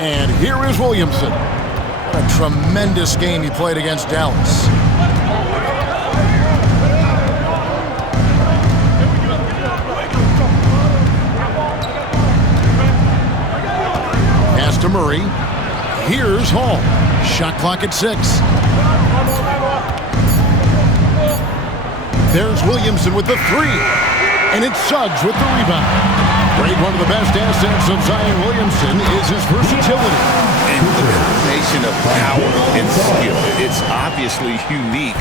And here is Williamson. What a tremendous game he played against Dallas. Pass to Murray. Here's Hall. Shot clock at 6. There's Williamson with the 3. And it's Suggs with the rebound. Great, one of the best assets of Zion Williamson is his versatility. And the combination of power and skill, it's obviously unique.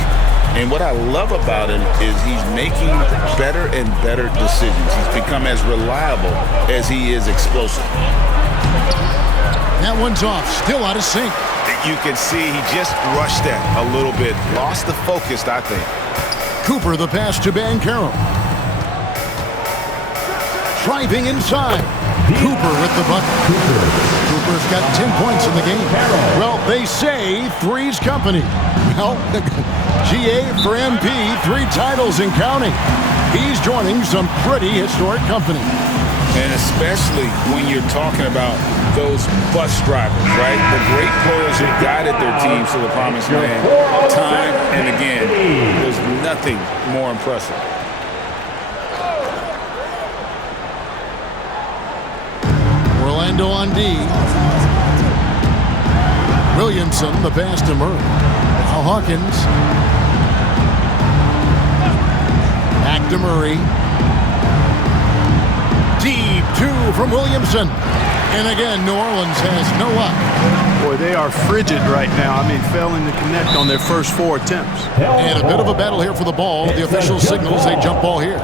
And what I love about him is he's making better and better decisions. He's become as reliable as he is explosive. That one's off, still out of sync. You can see he just rushed that a little bit. Lost the focus, I think. Cooper, the pass to Banchero. Driving inside. Cooper with the bucket. Cooper's got 10 points in the game. Well, they say three's company. Well, GA for MP, 3 titles and counting. He's joining some pretty historic company. And especially when you're talking about those bus drivers, right? The great players who guided their teams to the promised land time and again. There's nothing more impressive. Orlando on D. Williamson, the pass to Murray. Now Hawkins. Back to Murray. Deep 2 from Williamson. And again, New Orleans has no luck. Boy, they are frigid right now. I mean, failing to connect on their first 4 attempts. And a bit of a battle here for the ball. The official signals a jump ball here.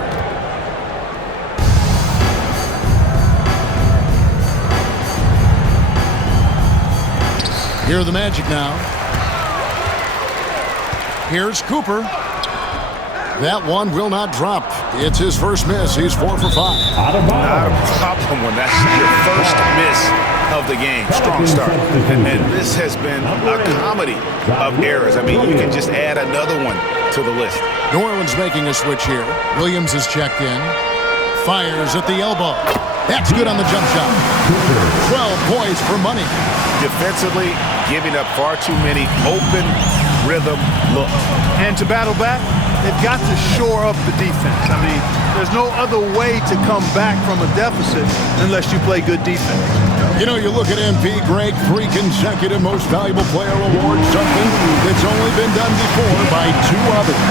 Here are the Magic now. Here's Cooper. That one will not drop. It's his first miss. He's 4 for 5. Not a problem when that's your first miss of the game. Strong start. And this has been a comedy of errors. I mean, you can just add another one to the list. New Orleans making a switch here. Williams is checked in. Fires at the elbow. That's good on the jump shot. 12 points for money. Defensively, giving up far too many open rhythm looks. And to battle back, they've got to shore up the defense. I mean, there's no other way to come back from a deficit unless you play good defense. You know, you look at MP, Greg, 3 consecutive Most Valuable Player awards, something that's only been done before by 2 others.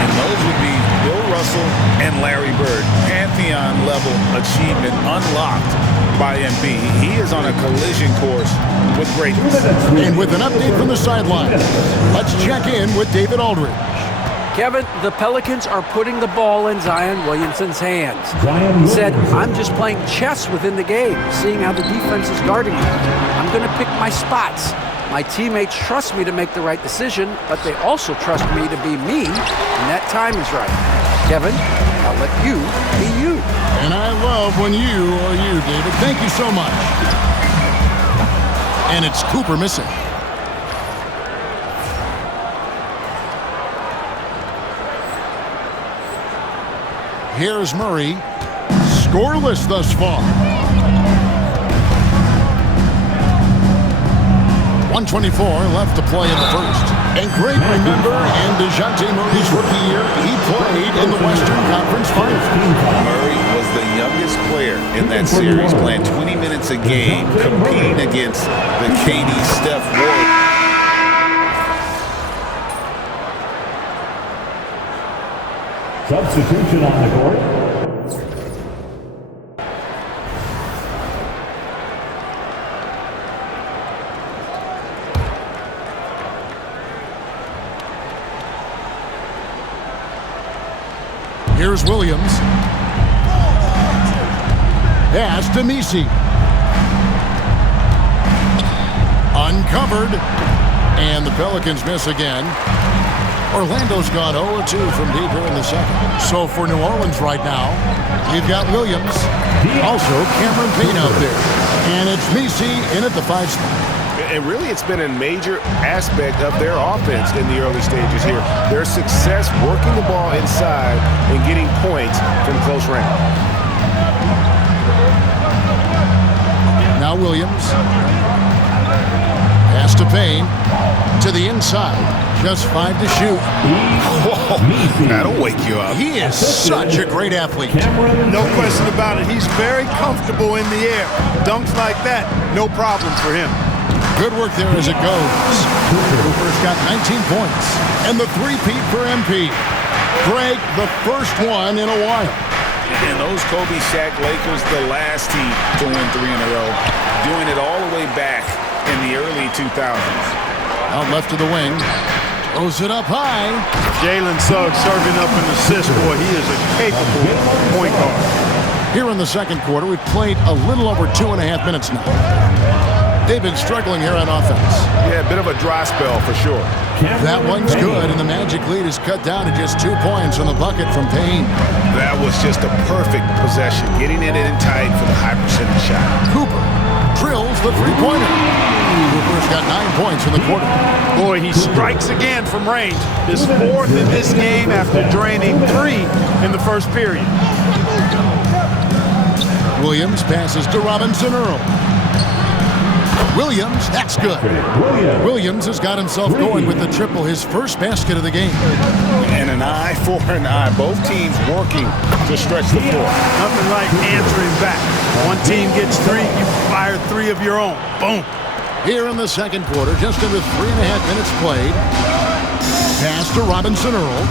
And those would be Bill Russell and Larry Bird. Pantheon-level achievement unlocked by MP. He is on a collision course with greatness. And with an update from the sideline, let's check in with David Aldridge. Kevin, the Pelicans are putting the ball in Zion Williamson's hands. He said, I'm just playing chess within the game, seeing how the defense is guarding me. I'm going to pick my spots. My teammates trust me to make the right decision, but they also trust me to be me when that time is right. Kevin, I'll let you be you. And I love when you are you, David. Thank you so much. And it's Cooper missing. Here's Murray. Scoreless thus far. 1:24 left to play in the first. And great, remember, in DeJounte Murray's rookie year, he played in the Western Conference Finals. Murray was the youngest player in that series, playing 20 minutes a game, competing against the KD Steph Warriors. Substitution on the court. Here's Williams. Pass to Messi. Uncovered. And the Pelicans miss again. Orlando's gone 0-2 from deep here in the second. So for New Orleans right now, you've got Williams. Also Cameron Payne out there. And it's Messi in at the 5 spot. And really, it's been a major aspect of their offense in the early stages here. Their success working the ball inside and getting points from close range. Now Williams. Payne to the inside. Just 5 to shoot. Whoa, that'll wake you up. He is such a great athlete. No question about it. He's very comfortable in the air. Dunks like that, no problem for him. Good work there as it goes. Cooper's got 19 points. And the three-peat for MP. Greg, the first one in a while. And those Kobe Shaq Lakers, the last team to win 3 in a row, doing it all the way back in the early 2000s. Out left to the wing. Throws it up high. Jalen Suggs serving up an assist. Boy, he is a capable point guard. Here in the second quarter, we've played a little over 2.5 minutes now. They've been struggling here on offense. Yeah, a bit of a dry spell for sure. That one's good, and the Magic lead is cut down to just 2 points on the bucket from Payne. That was just a perfect possession, getting it in tight for the high percentage shot. Cooper drills the three-pointer. Cooper's got 9 points in the quarter. Boy, he strikes again from range. His 4th in this game after draining 3 in the first period. Williams passes to Robinson Earl. Williams, that's good. Williams has got himself going with the triple, his first basket of the game. And an eye for an eye. Both teams working to stretch the floor. Nothing like answering back. One team gets 3, you fire 3 of your own. Boom. Here in the second quarter, just under 3.5 minutes played. Pass to Robinson Earl.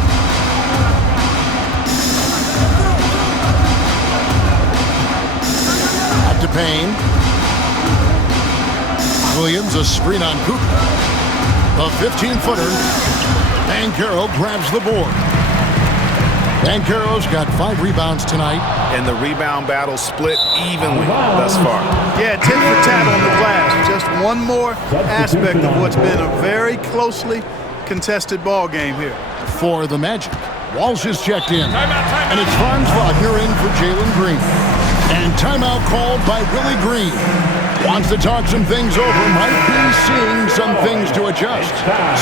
Up to Payne. Williams, a screen on Cooper. A 15-footer. Banchero grabs the board. Banchero's got 5 rebounds tonight. And the rebound battle split evenly thus far. Yeah, tit for tat on the glass. Just one more aspect of what's been a very closely contested ball game here. For the Magic, Walsh is checked in. And it's Franz Wagner in for Jalen Green. And timeout called by Willie Green. Wants to talk some things over, might be seeing some things to adjust.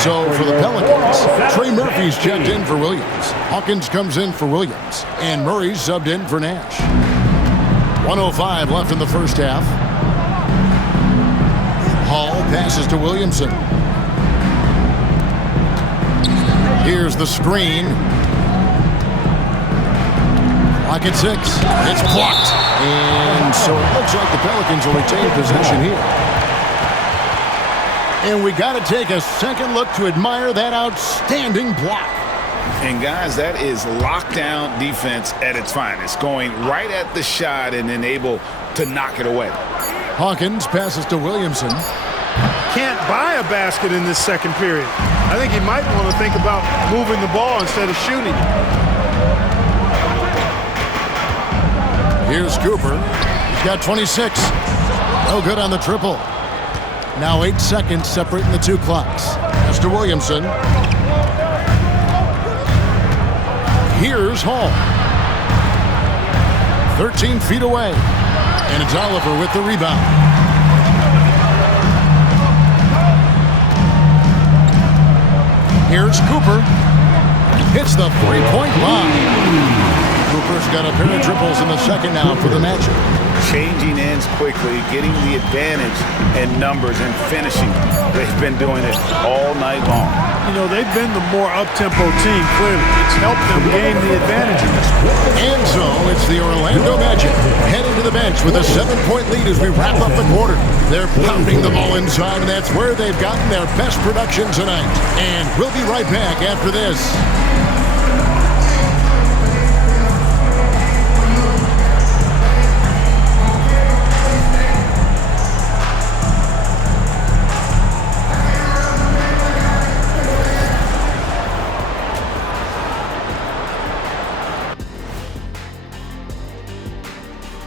So for the Pelicans, Trey Murphy's checked in for Williams. Hawkins comes in for Williams. And Murray's subbed in for Nash. 1:05 left in the first half. Hall passes to Williamson. Here's the screen. Clock at 6. It's blocked. And so it looks like the Pelicans will retain possession here. And we got to take a second look to admire that outstanding block. And guys, that is lockdown defense at its finest. Going right at the shot and then able to knock it away. Hawkins passes to Williamson. Can't buy a basket in this second period. I think he might want to think about moving the ball instead of shooting. Here's Cooper. He's got 26. No good on the triple. Now 8 seconds separating the 2 clocks. Pass to Williamson. Here's Hall. 13 feet away. And it's Oliver with the rebound. Here's Cooper. Hits the three-point bomb. Cooper's got a pair of triples in the second now for the Magic. Changing ends quickly, getting the advantage in numbers and finishing. They've been doing it all night long. You know, they've been the more up-tempo team, clearly. It's helped them gain the advantage in this one. And so it's the Orlando Magic heading to the bench with a 7-point lead as we wrap up the quarter. They're pounding the ball inside, and that's where they've gotten their best production tonight. And we'll be right back after this.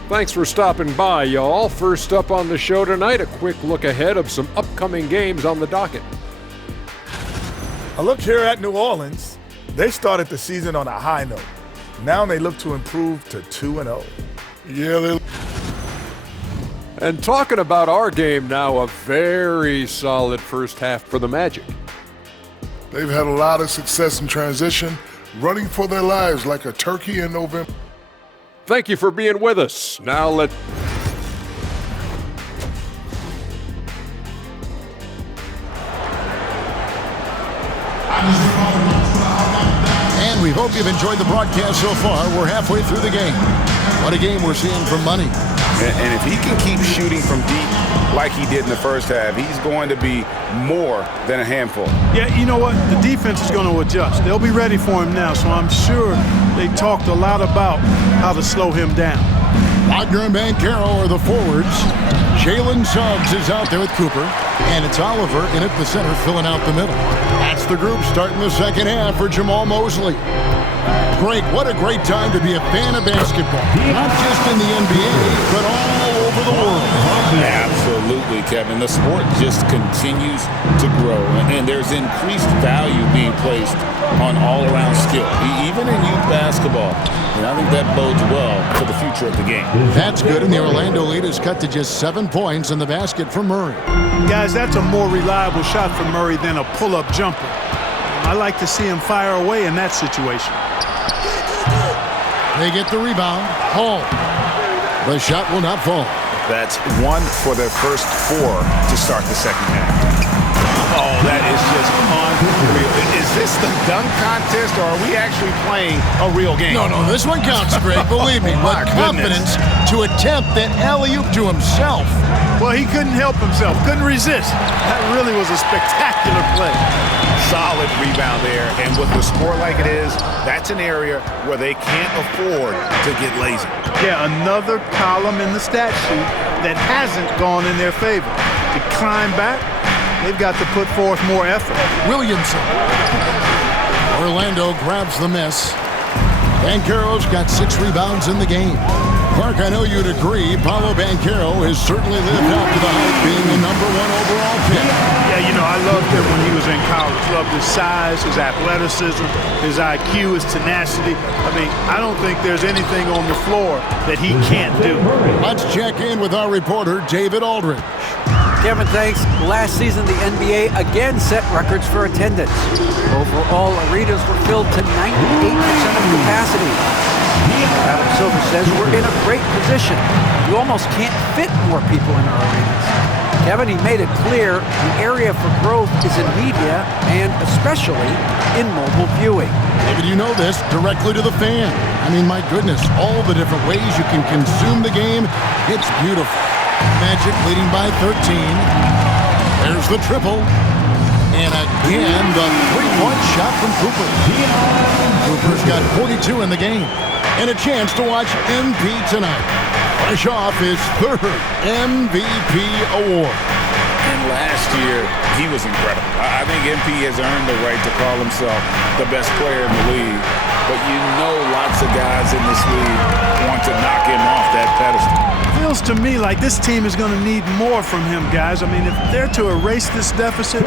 Thanks for stopping by, y'all. First up on the show tonight, a quick look ahead of some upcoming games on the docket. A look here at New Orleans. They started the season on a high note. Now they look to improve to 2-0. Yeah, And talking about our game now, a very solid first half for the Magic. They've had a lot of success in transition, running for their lives like a turkey in November. Thank you for being with us. Now let's... hope you've enjoyed the broadcast so far. We're halfway through the game. What a game we're seeing from Money. And if he can keep shooting from deep like he did in the first half, he's going to be more than a handful. Yeah, you know what? The defense is going to adjust. They'll be ready for him now, so I'm sure they talked a lot about how to slow him down. Wagner and Banchero are the forwards. Jalen Suggs is out there with Cooper. And it's Oliver in at the center filling out the middle. That's the group starting the second half for Jamal Mosley. Greg, what a great time to be a fan of basketball. Not just in the NBA, but all over the world. Absolutely, Kevin. The sport just continues to grow, and there's increased value being placed on all-around skill, even in youth basketball. And I think that bodes well for the future of the game. That's good, and the Orlando lead is cut to just 7 points in the basket for Murray. Guys, that's a more reliable shot for Murray than a pull-up jumper. I like to see him fire away in that situation. They get the rebound. Hall. The shot will not fall. That's 1 for their first 4 to start the second half. Oh, that is just unreal. Is this the dunk contest, or are we actually playing a real game? No, this one counts, Greg. Believe me. But confidence to attempt that alley-oop to himself. Well, he couldn't help himself. Couldn't resist. That really was a spectacular play. Solid rebound there, and with the score like it is, that's an area where they can't afford to get lazy. Yeah, another column in the stat sheet that hasn't gone in their favor. To climb back, they've got to put forth more effort. Williamson. Orlando grabs the miss. Banchero's got 6 rebounds in the game. Clark, I know you'd agree, Paolo Banchero has certainly lived up to the hype, being the #1 overall pick. Yeah, you know, I loved him when he was in college. Loved his size, his athleticism, his IQ, his tenacity. I mean, I don't think there's anything on the floor that he can't do. Let's check in with our reporter, David Aldridge. Kevin, thanks. Last season, the NBA again set records for attendance. Overall, arenas were filled to 98% of capacity. Adam Silver says we're in a great position. You almost can't fit more people in our arenas. Kevin, he made it clear the area for growth is in media and especially in mobile viewing. David, you know this, directly to the fan. I mean, my goodness, all the different ways you can consume the game. It's beautiful. Magic leading by 13. There's the triple. And again, the three-point shot from Cooper. Cooper's got 42 in the game. And a chance to watch MP tonight. Fresh off his 3rd MVP award. And last year, he was incredible. I think MP has earned the right to call himself the best player in the league. But you know lots of guys in this league want to knock him off that pedestal. Feels to me like this team is going to need more from him, guys. I mean, if they're to erase this deficit,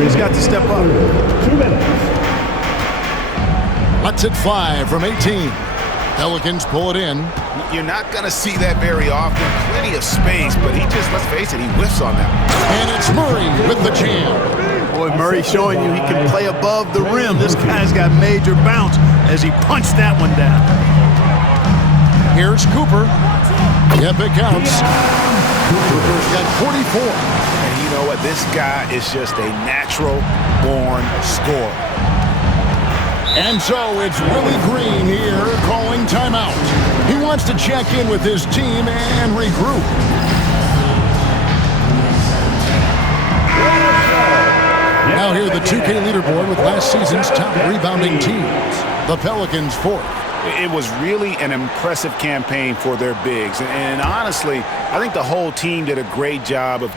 he's got to step up. 2 minutes. Lets it fly from 18. Pelicans pull it in. You're not going to see that very often. Plenty of space, but he just, let's face it, he whiffs on that. And it's Murray with the jam. Boy, Murray showing you he can play above the rim. This guy's got major bounce as he punched that one down. Here's Cooper. Yep, it counts. Cooper's got 44. And you know what? This guy is just a natural-born scorer. And so it's Willie Green here calling timeout. He wants to check in with his team and regroup. Now here the 2K leaderboard with last season's top rebounding teams. The Pelicans 4th. It was really an impressive campaign for their bigs. And honestly, I think the whole team did a great job of